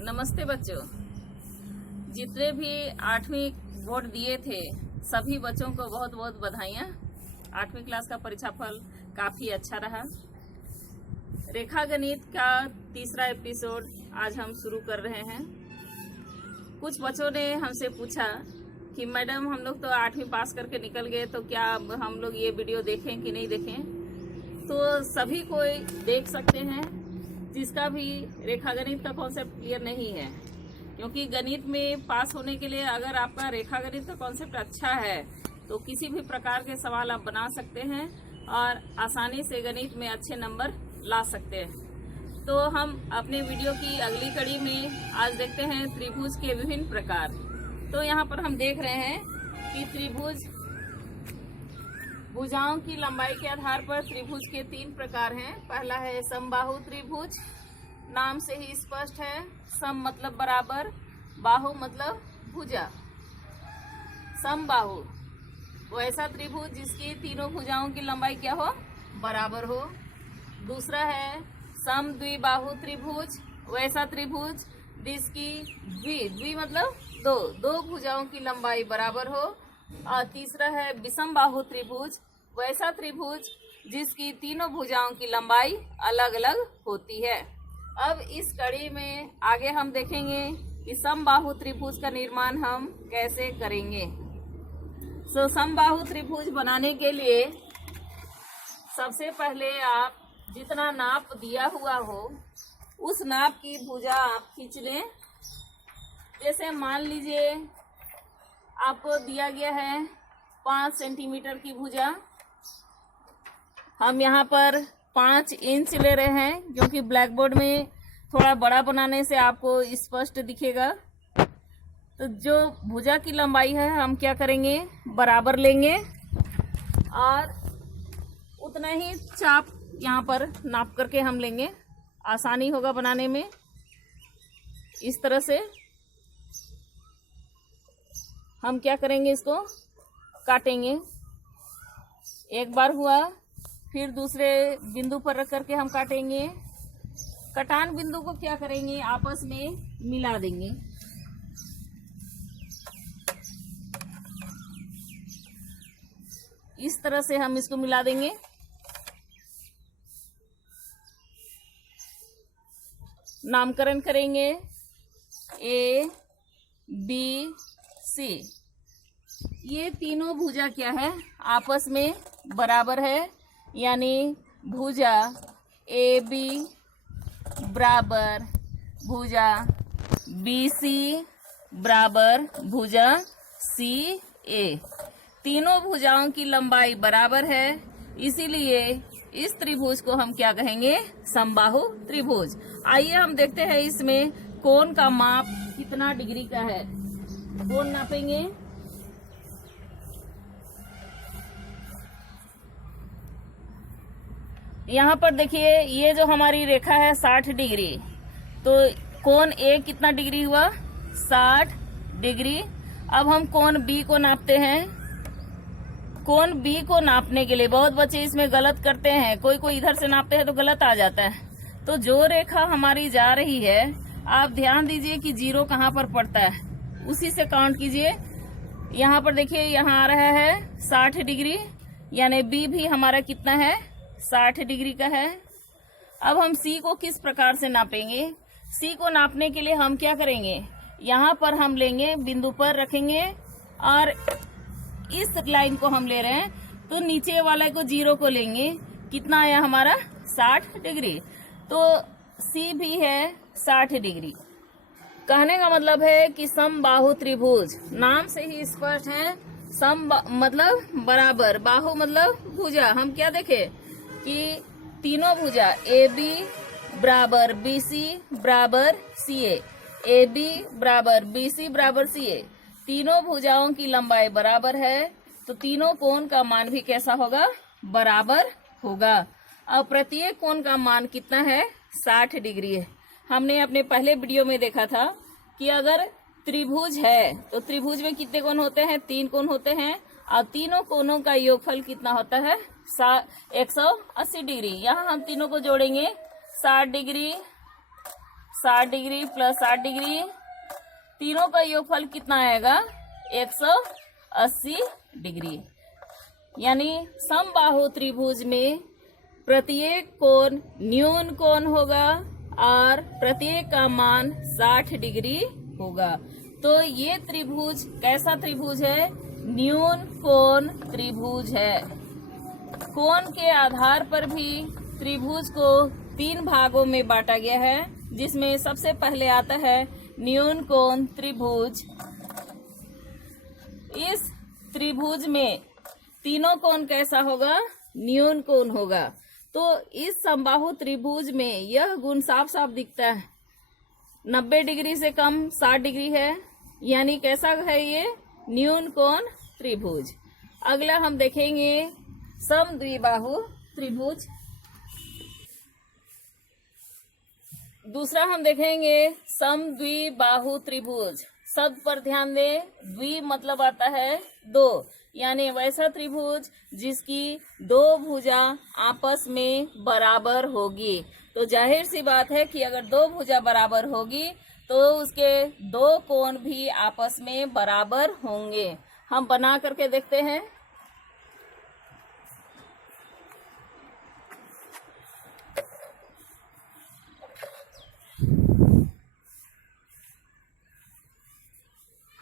नमस्ते बच्चों। जितने भी 8वीं बोर्ड दिए थे सभी बच्चों को बहुत बहुत बधाइयाँ। 8वीं क्लास का परीक्षाफल काफी अच्छा रहा। रेखा गणित का तीसरा एपिसोड आज हम शुरू कर रहे हैं। कुछ बच्चों ने हमसे पूछा कि मैडम हम लोग तो 8वीं पास करके निकल गए, तो क्या अब हम लोग ये वीडियो देखें कि नहीं देखें। तो सभी कोई देख सकते हैं जिसका भी रेखा गणित का कॉन्सेप्ट क्लियर नहीं है, क्योंकि गणित में पास होने के लिए अगर आपका रेखा गणित का कॉन्सेप्ट अच्छा है तो किसी भी प्रकार के सवाल आप बना सकते हैं और आसानी से गणित में अच्छे नंबर ला सकते हैं। तो हम अपने वीडियो की अगली कड़ी में आज देखते हैं त्रिभुज के विभिन्न प्रकार। तो यहाँ पर हम देख रहे हैं कि त्रिभुज भुजाओं की लंबाई के आधार पर त्रिभुज के 3 प्रकार हैं। पहला है समबाहु त्रिभुज, नाम से ही स्पष्ट है। सम मतलब बराबर, बाहु मतलब भुजा। समबाहु वैसा त्रिभुज जिसकी तीनों भुजाओं की लंबाई क्या हो, बराबर हो। दूसरा है समद्विबाहु त्रिभुज, वैसा त्रिभुज जिसकी द्वि मतलब दो भुजाओं की लंबाई बराबर हो। और तीसरा है विषम बाहु त्रिभुज, वैसा त्रिभुज जिसकी तीनों भुजाओं की लंबाई अलग अलग होती है। अब इस कड़ी में आगे हम देखेंगे कि समबाहु त्रिभुज का निर्माण हम कैसे करेंगे। समबाहु त्रिभुज बनाने के लिए सबसे पहले आप जितना नाप दिया हुआ हो उस नाप की भुजा आप खींच लें। जैसे मान लीजिए आपको दिया गया है 5 सेंटीमीटर की भुजा, हम यहाँ पर 5 इंच ले रहे हैं, क्योंकि ब्लैक बोर्ड में थोड़ा बड़ा बनाने से आपको स्पष्ट दिखेगा। तो जो भुजा की लंबाई है हम क्या करेंगे, बराबर लेंगे और उतना ही चाप यहाँ पर नाप करके हम लेंगे, आसानी होगा बनाने में। इस तरह से हम क्या करेंगे, इसको काटेंगे। एक बार हुआ, फिर दूसरे बिंदु पर रख करके हम काटेंगे। कटान बिंदु को क्या करेंगे, आपस में मिला देंगे। इस तरह से हम इसको मिला देंगे। नामकरण करेंगे A, B, C। ये तीनों भुजा क्या है, आपस में बराबर है, यानी भुजा AB बराबर भुजा BC बराबर भुजा CA। तीनों भुजाओं की लंबाई बराबर है, इसीलिए इस त्रिभुज को हम क्या कहेंगे, समबाहु त्रिभुज। आइए हम देखते हैं इसमें कोण का माप कितना डिग्री का है। कोण नापेंगे। यहाँ पर देखिए ये जो हमारी रेखा है 60 डिग्री, तो कोण A कितना डिग्री हुआ, 60 डिग्री। अब हम कोण B को नापते हैं। कोण B को नापने के लिए बहुत बच्चे इसमें गलत करते हैं, कोई इधर से नापते हैं तो गलत आ जाता है। तो जो रेखा हमारी जा रही है, आप ध्यान दीजिए कि 0 कहाँ पर पड़ता है, उसी से काउंट कीजिए। यहाँ पर देखिए यहाँ आ रहा है 60 डिग्री, यानी B भी हमारा कितना है, 60 डिग्री का है। अब हम C को किस प्रकार से नापेंगे। C को नापने के लिए हम क्या करेंगे, यहाँ पर हम लेंगे, बिंदु पर रखेंगे और इस लाइन को हम ले रहे हैं, तो नीचे वाले को 0 को लेंगे। कितना आया हमारा, 60 डिग्री। तो C भी है 60 डिग्री। कहने का मतलब है कि समबाहु त्रिभुज, नाम से ही स्पष्ट है। सम मतलब बराबर, बाहु मतलब भुजा। हम क्या देखे कि तीनों भुजा AB बराबर BC बराबर CA, AB बराबर BC बराबर CA, तीनों भुजाओं की लंबाई बराबर है, तो तीनों कोण का मान भी कैसा होगा, बराबर होगा। अब प्रत्येक कोण का मान कितना है, 60 डिग्री है। हमने अपने पहले वीडियो में देखा था कि अगर त्रिभुज है तो त्रिभुज में कितने कोण होते हैं, 3 कोण होते हैं, और तीनों कोणों का योगफल कितना होता है, 180 डिग्री। यहाँ हम तीनों को जोड़ेंगे, 60 डिग्री 60 डिग्री प्लस 60 डिग्री, तीनों का योगफल कितना आएगा? 180 डिग्री। यानी समबाहु त्रिभुज में प्रत्येक कोण न्यून कोण होगा और प्रत्येक का मान 60 डिग्री होगा। तो ये त्रिभुज कैसा त्रिभुज है? न्यून कोण त्रिभुज है। कोण के आधार पर भी त्रिभुज को 3 भागों में बांटा गया है, जिसमें सबसे पहले आता है न्यून कोण त्रिभुज। इस त्रिभुज में तीनों कोण कैसा होगा? न्यून कोण होगा। तो इस समबाहु त्रिभुज में यह गुण साफ साफ दिखता है, 90 डिग्री से कम 60 डिग्री है, यानी कैसा है ये? न्यून कोण त्रिभुज। अगला हम देखेंगे समद्विबाहु त्रिभुज। दूसरा हम देखेंगे समद्विबाहु त्रिभुज। शब्द पर ध्यान दें, द्वि मतलब आता है 2, यानी वैसा त्रिभुज जिसकी 2 भुजा आपस में बराबर होगी। तो जाहिर सी बात है कि अगर 2 भुजा बराबर होगी तो उसके 2 कोण भी आपस में बराबर होंगे। हम बना करके देखते हैं।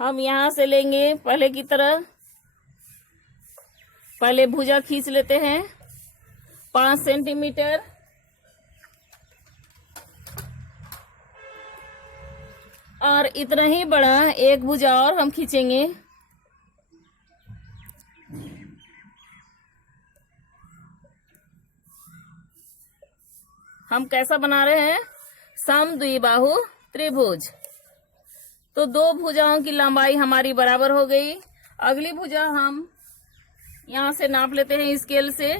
हम यहां से लेंगे पहले की तरह, पहले भुजा खींच लेते हैं 5 सेंटीमीटर, और इतना ही बड़ा एक भुजा और हम खींचेंगे। हम कैसा बना रहे हैं? समद्विबाहु त्रिभुज। तो 2 भुजाओं की लंबाई हमारी बराबर हो गई। अगली भुजा हम यहां से नाप लेते हैं स्केल से।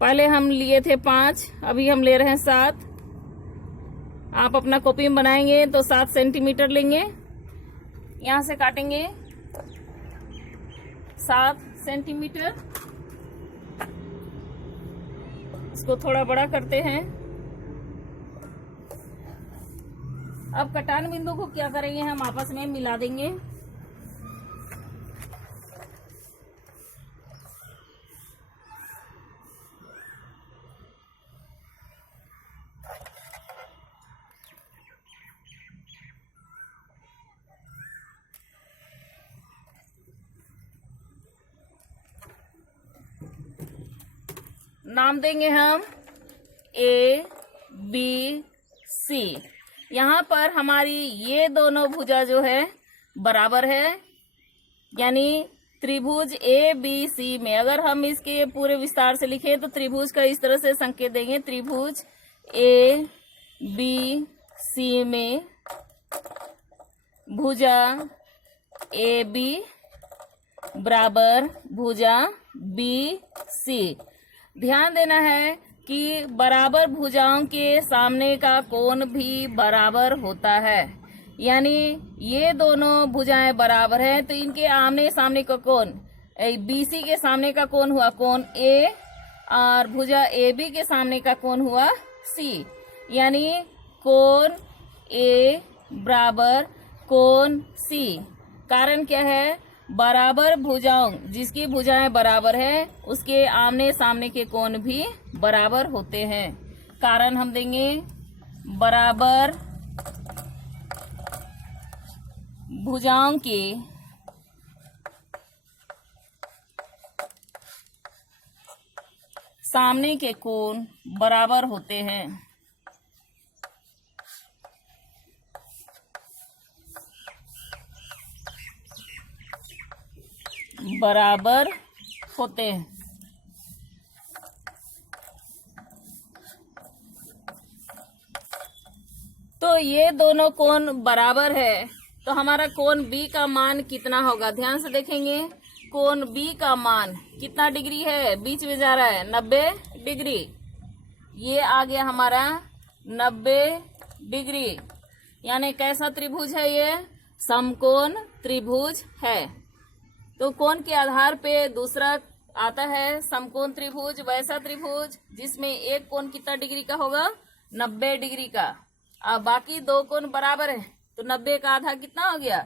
पहले हम लिए थे 5, अभी हम ले रहे हैं 7। आप अपना कॉपी में बनाएंगे तो 7 सेंटीमीटर लेंगे, यहां से काटेंगे 7 सेंटीमीटर। इसको थोड़ा बड़ा करते हैं। अब कटान बिंदु को क्या करेंगे? हम आपस में मिला देंगे। नाम देंगे हम A, B, C। यहाँ पर हमारी ये दोनों भुजा जो है बराबर है, यानी त्रिभुज ABC में अगर हम इसके पूरे विस्तार से लिखें तो त्रिभुज का इस तरह से संकेत देंगे। त्रिभुज ABC में भुजा AB बराबर भुजा BC। ध्यान देना है कि बराबर भुजाओं के सामने का कोण भी बराबर होता है, यानी ये दोनों भुजाएं बराबर हैं तो इनके आमने सामने का कोण BC के सामने का कोण हुआ कोण A, और भुजा AB के सामने का कोण हुआ C, यानी कोण A बराबर कोण C। कारण क्या है? बराबर भुजाओं, जिसकी भुजाएं बराबर है उसके आमने सामने के कोण भी बराबर होते हैं। कारण हम देंगे बराबर भुजाओं के सामने के कोण बराबर होते हैं। बराबर होते हैं। तो ये दोनों कोण बराबर है, तो हमारा कोण B का मान कितना होगा? ध्यान से देखेंगे। कोण B का मान कितना डिग्री है? बीच में जा रहा है 90 डिग्री। ये आ गया हमारा 90 डिग्री, यानी कैसा त्रिभुज है? ये समकोण त्रिभुज है। तो कोण के आधार पे दूसरा आता है समकोण त्रिभुज, वैसा त्रिभुज जिसमें एक कोण कितना डिग्री का होगा, 90 डिग्री का। अब बाकी दो कोण बराबर है तो 90 का आधा कितना हो गया,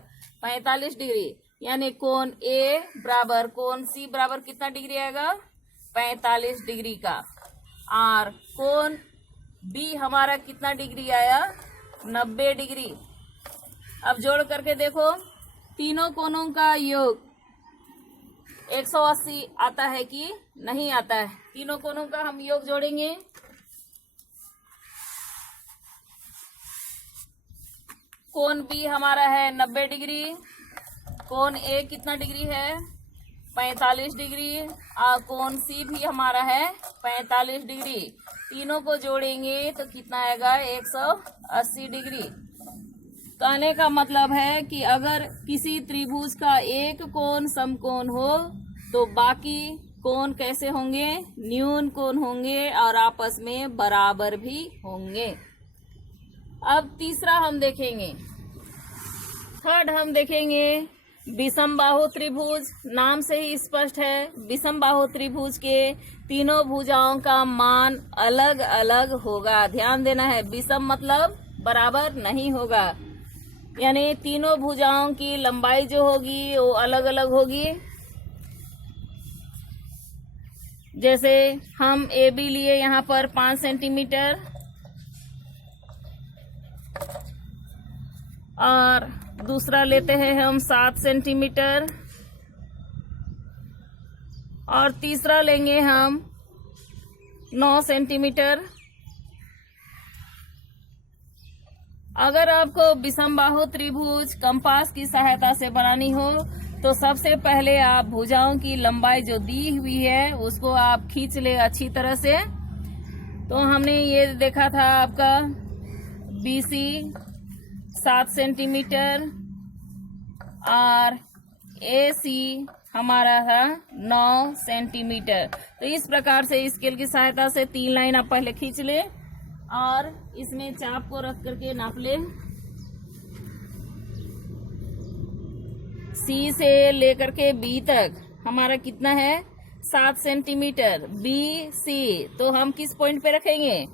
45 डिग्री। यानी कोण ए बराबर कोण सी बराबर कितना डिग्री आएगा, 45 डिग्री का। और कोण बी हमारा कितना डिग्री आया, 90 डिग्री। अब जोड़ करके देखो, तीनों कोणों का योग 180 आता है कि नहीं आता है। तीनों कोणों का हम योग जोड़ेंगे। कोण बी हमारा है 90 डिग्री, कोण ए कितना डिग्री है, 45 डिग्री, और कोण सी भी हमारा है 45 डिग्री। तीनों को जोड़ेंगे तो कितना आएगा, 180 डिग्री। कहने का मतलब है कि अगर किसी त्रिभुज का एक कोण समकोण हो तो बाकी कोण कैसे होंगे, न्यून कोण होंगे और आपस में बराबर भी होंगे। अब तीसरा हम देखेंगे, थर्ड हम देखेंगे विषम बाहु त्रिभुज। नाम से ही स्पष्ट है, विषम बाहु त्रिभुज के तीनों भुजाओं का मान अलग अलग होगा। ध्यान देना है, विषम मतलब बराबर नहीं होगा, यानी तीनों भुजाओं की लंबाई जो होगी वो अलग अलग होगी। जैसे हम ए बी लिए यहाँ पर 5 सेंटीमीटर और दूसरा लेते हैं हम 7 सेंटीमीटर और तीसरा लेंगे हम 9 सेंटीमीटर। अगर आपको विषम बाहु त्रिभुज कंपास की सहायता से बनानी हो तो सबसे पहले आप भुजाओं की लंबाई जो दी हुई है उसको आप खींच ले अच्छी तरह से। तो हमने ये देखा था आपका BC 7 सेंटीमीटर और AC हमारा था 9 सेंटीमीटर। तो इस प्रकार से स्केल की सहायता से 3 लाइन आप पहले खींच ले और इसमें चाप को रख करके नाप ले। C से लेकर के B तक हमारा कितना है, 7 सेंटीमीटर। BC तो हम किस पॉइंट पे रखेंगे,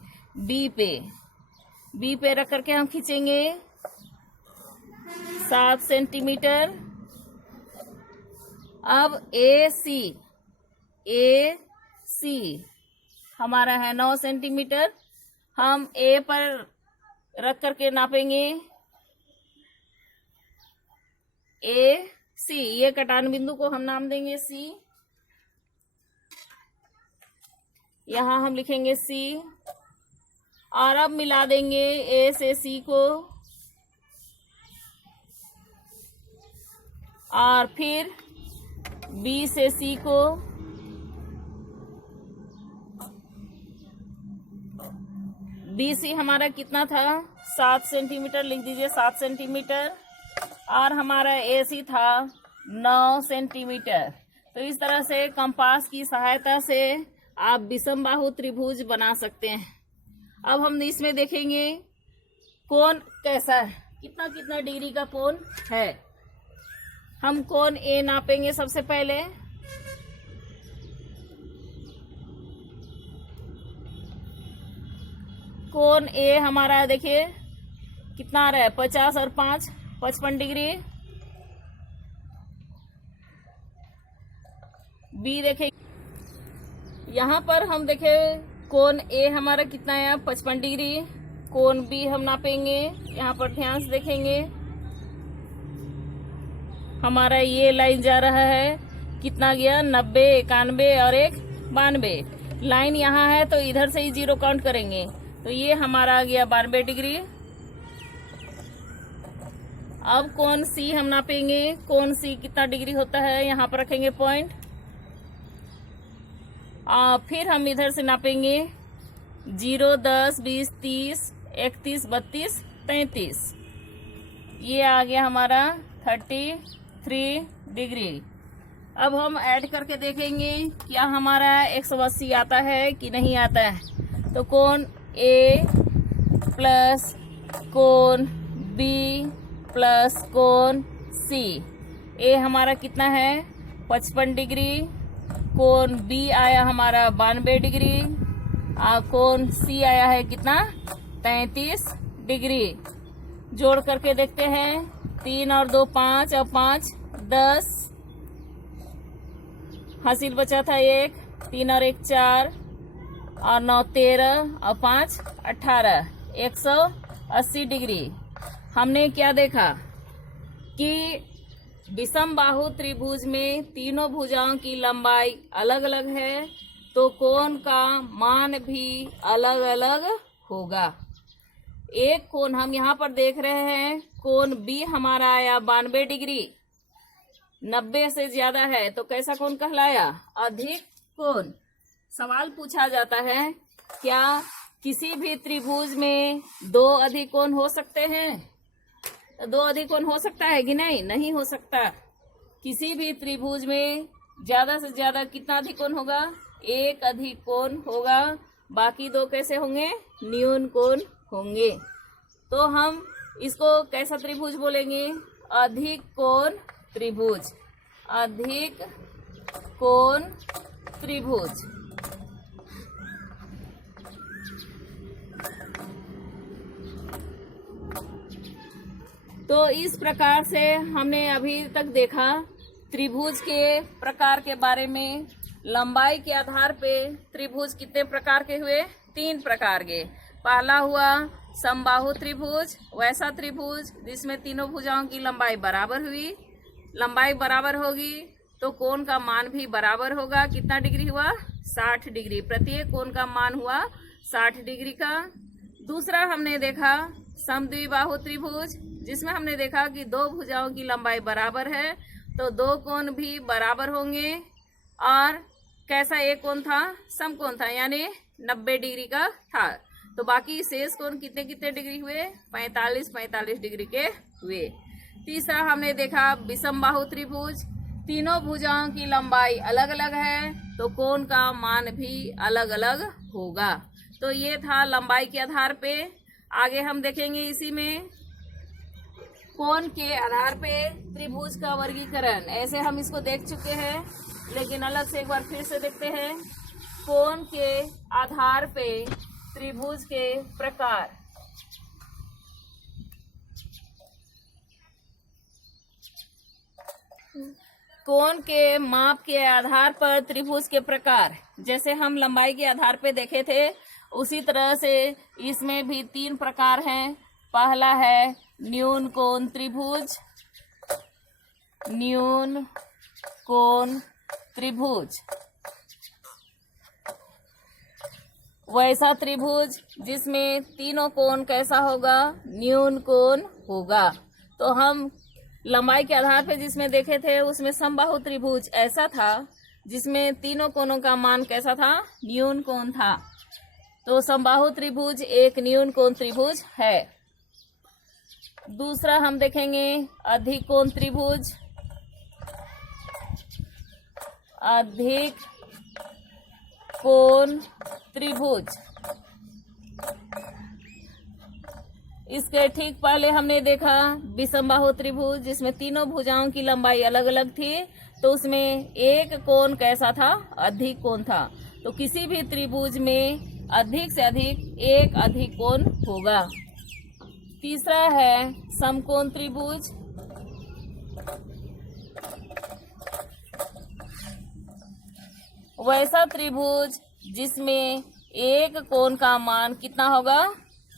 B पे रख करके हम खींचेंगे 7 सेंटीमीटर। अब AC हमारा है 9 सेंटीमीटर। हम A पर रख करके नापेंगे AC, ये कटान बिंदु को हम नाम देंगे C। यहाँ हम लिखेंगे C और अब मिला देंगे A से C को और फिर B से C को, BC हमारा कितना था, 7 सेंटीमीटर लिख दीजिए, 7 सेंटीमीटर और हमारा AC था 9 सेंटीमीटर। तो इस तरह से कंपास की सहायता से आप विषम बाहु त्रिभुज बना सकते हैं। अब हम इसमें देखेंगे कोण कैसा है, कितना कितना डिग्री का कोण है। हम कोण A नापेंगे सबसे पहले। कोण A हमारा देखिए कितना आ रहा है, 50 और 5 55 डिग्री। B देखें, यहाँ पर हम देखें कोण A हमारा कितना है, 55 डिग्री। कोण B हम नापेंगे, यहाँ पर ध्यान से देखेंगे हमारा ये लाइन जा रहा है, कितना गया, 90, 91 और 1 92। लाइन यहाँ है तो इधर से ही 0 काउंट करेंगे तो ये हमारा आ गया 92 डिग्री। अब कोण C हम नापेंगे, कोण C कितना डिग्री होता है, यहाँ पर रखेंगे पॉइंट और फिर हम इधर से नापेंगे 0, 10, 20, 30, 31, 32, 33। ये आ गया हमारा 33 डिग्री। अब हम ऐड करके देखेंगे क्या हमारा 180 आता है कि नहीं आता है। तो कोण A प्लस कोण B प्लस कोण C, A हमारा कितना है, 55 डिग्री कोण बी आया हमारा 92 डिग्री, कोण सी आया है कितना 33 डिग्री। जोड़ करके देखते हैं, 3 और 2 5 और 5 10, हासिल बचा था 1, 3 और 1 4 और 9 13 और 5 18, 180 डिग्री। हमने क्या देखा कि विषम बाहु त्रिभुज में तीनों भुजाओं की लंबाई अलग अलग है, तो कोण का मान भी अलग अलग होगा। एक कोण हम यहाँ पर देख रहे हैं, कोण बी हमारा आया 92 डिग्री, 90 से ज्यादा है, तो कैसा कोण कहलाया? अधिक कोण। सवाल पूछा जाता है, क्या किसी भी त्रिभुज में 2 अधिक कोण हो सकते हैं? 2 अधिक कोण हो सकता है कि नहीं? नहीं हो सकता। किसी भी त्रिभुज में ज्यादा से ज्यादा कितना अधिक कोण होगा? 1 अधिक कोण होगा, बाकी 2 कैसे होंगे? न्यून कोण होंगे। तो हम इसको कैसा त्रिभुज बोलेंगे? अधिक कोण त्रिभुज। अधिक कोण त्रिभुज। तो इस प्रकार से हमने अभी तक देखा त्रिभुज के प्रकार के बारे में। लंबाई के आधार पे त्रिभुज कितने प्रकार के हुए? 3 प्रकार के। पहला हुआ समबाहु त्रिभुज, वैसा त्रिभुज जिसमें तीनों भुजाओं की लंबाई बराबर हुई। लंबाई बराबर होगी तो कोण का मान भी बराबर होगा। कितना डिग्री हुआ? 60 डिग्री। प्रत्येक कोण का मान हुआ 60 डिग्री का। दूसरा हमने देखा समद्विबाहु त्रिभुज, जिसमें हमने देखा कि 2 भुजाओं की लंबाई बराबर है, तो 2 कोण भी बराबर होंगे। और कैसा एक कोण था? समकोण था, यानी 90 डिग्री का था। तो बाकी शेष कोण कितने कितने डिग्री हुए? 45 डिग्री के हुए। तीसरा हमने देखा विषमबाहु त्रिभुज, तीनों भुजाओं की लंबाई अलग अलग है, तो कोण का मान भी अलग अलग होगा। तो ये था लंबाई के आधार पे। आगे हम देखेंगे इसी में कोण के आधार पे त्रिभुज का वर्गीकरण। ऐसे हम इसको देख चुके हैं, लेकिन अलग से एक बार फिर से देखते हैं। कोण के आधार पे त्रिभुज के प्रकार। कोण के माप के आधार पर त्रिभुज के प्रकार, जैसे हम लंबाई के आधार पे देखे थे, उसी तरह से इसमें भी 3 प्रकार हैं। पहला है न्यून कोण त्रिभुज। न्यून कोण त्रिभुज वैसा त्रिभुज जिसमें तीनों कोण कैसा होगा? न्यून कोण होगा। तो हम लंबाई के आधार पे जिसमें देखे थे, उसमें समबाहु त्रिभुज ऐसा था जिसमें तीनों कोणों का मान कैसा था? न्यून कोण था। तो समबाहु त्रिभुज एक न्यून कोण त्रिभुज है। दूसरा हम देखेंगे अधिक कोण त्रिभुज। अधिक कोण त्रिभुज, इसके ठीक पहले हमने देखा विषमबाहु त्रिभुज, जिसमें तीनों भुजाओं की लंबाई अलग अलग थी, तो उसमें एक कोण कैसा था? अधिक कोण था। तो किसी भी त्रिभुज में अधिक से अधिक एक अधिक कोण होगा। तीसरा है समकोण त्रिभुज। वैसा त्रिभुज जिसमें एक कोण का मान कितना होगा?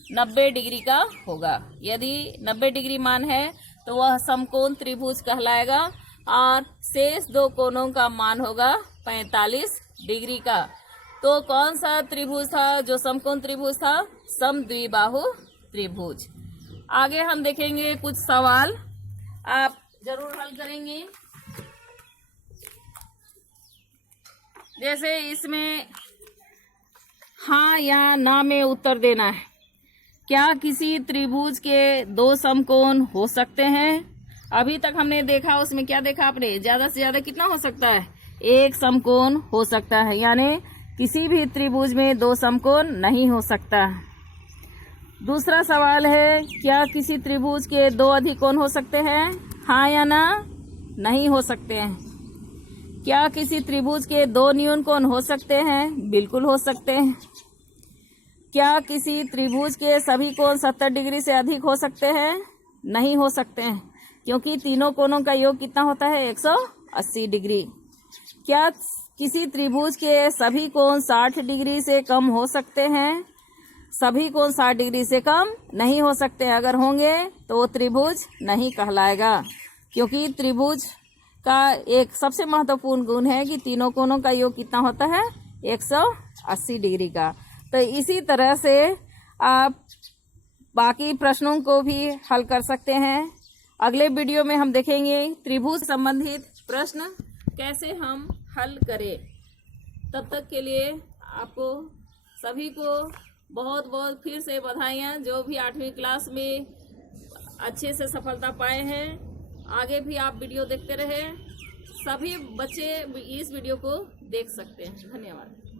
90 डिग्री का होगा। यदि 90 डिग्री मान है तो वह समकोण त्रिभुज कहलाएगा, और शेष 2 कोणों का मान होगा 45 डिग्री का। तो कौन सा त्रिभुज था जो समकोण त्रिभुज था? समद्विबाहु त्रिभुज। आगे हम देखेंगे कुछ सवाल, आप जरूर हल करेंगे। जैसे इसमें हाँ या ना में उत्तर देना है। क्या किसी त्रिभुज के 2 समकोण हो सकते हैं? अभी तक हमने देखा, उसमें क्या देखा आपने? ज्यादा से ज्यादा कितना हो सकता है? एक समकोण हो सकता है, यानी किसी भी त्रिभुज में 2 समकोण नहीं हो सकता। दूसरा सवाल है, क्या किसी त्रिभुज के 2 अधिक कोण हो सकते हैं? हाँ या ना? नहीं हो सकते हैं। क्या किसी त्रिभुज के 2 न्यून कोण हो सकते हैं? बिल्कुल हो सकते हैं। क्या किसी त्रिभुज के सभी कोण 70 डिग्री से अधिक हो सकते हैं? नहीं हो सकते हैं, क्योंकि तीनों कोणों का योग कितना होता है? 180 डिग्री। क्या किसी त्रिभुज के सभी कोण 60 डिग्री से कम हो सकते हैं? सभी कोण 60 डिग्री से कम नहीं हो सकते। अगर होंगे तो वो त्रिभुज नहीं कहलाएगा, क्योंकि त्रिभुज का एक सबसे महत्वपूर्ण गुण है कि तीनों कोणों का योग कितना होता है? 180 डिग्री का। तो इसी तरह से आप बाकी प्रश्नों को भी हल कर सकते हैं। अगले वीडियो में हम देखेंगे त्रिभुज संबंधित प्रश्न कैसे हम हल करें। तब तक के लिए आपको सभी को बहुत बहुत फिर से बधाइयाँ, जो भी 8वीं क्लास में अच्छे से सफलता पाए हैं। आगे भी आप वीडियो देखते रहे। सभी बच्चे इस वीडियो को देख सकते हैं। धन्यवाद।